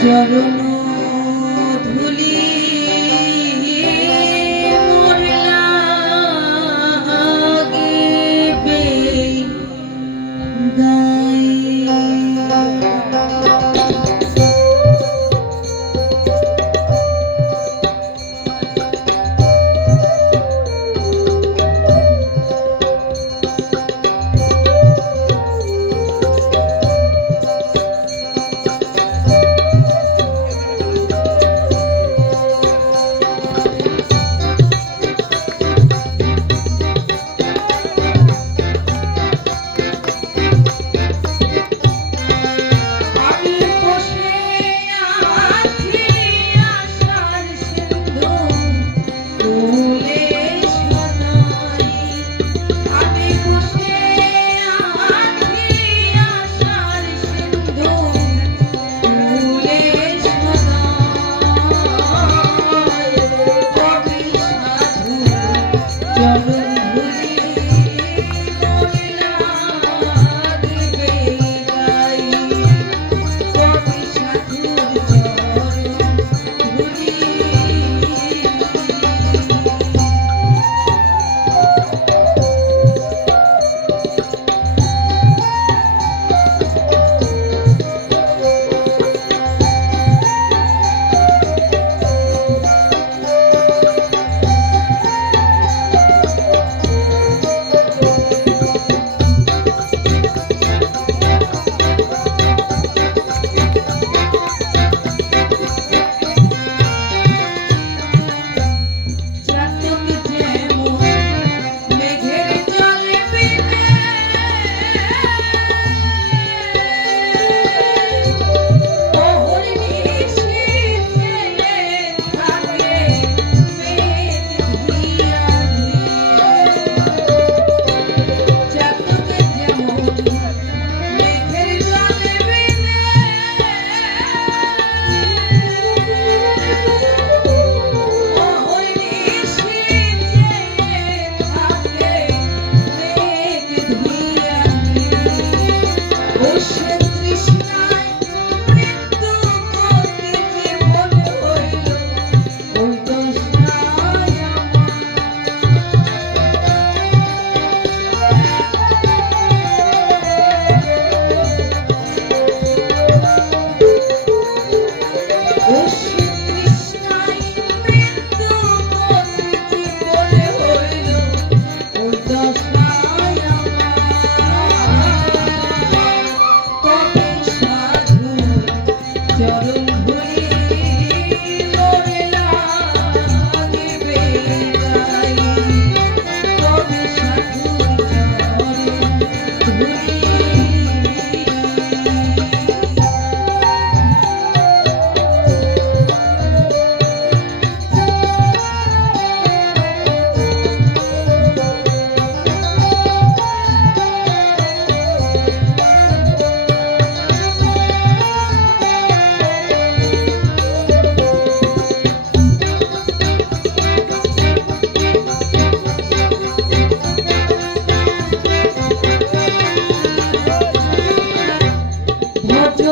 Charan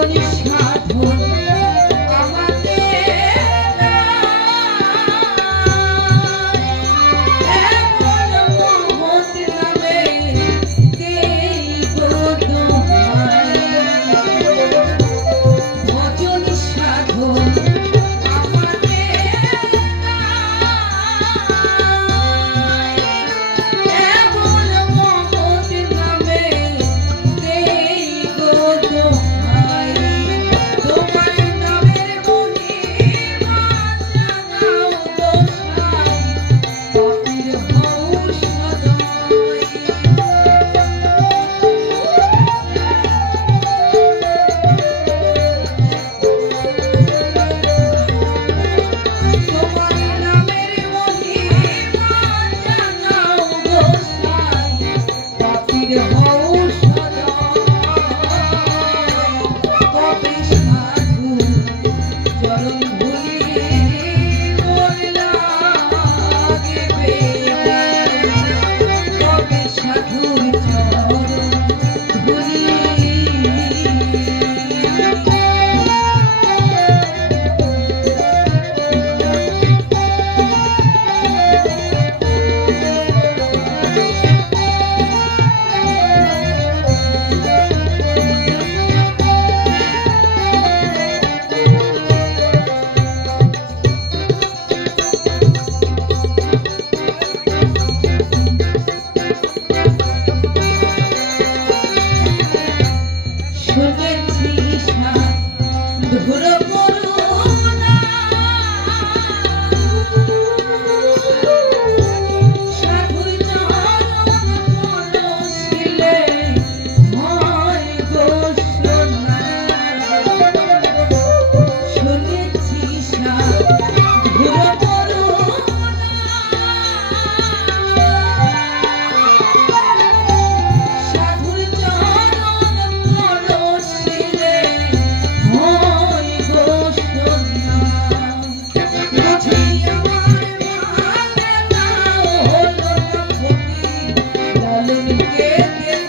You. Yeah, yeah.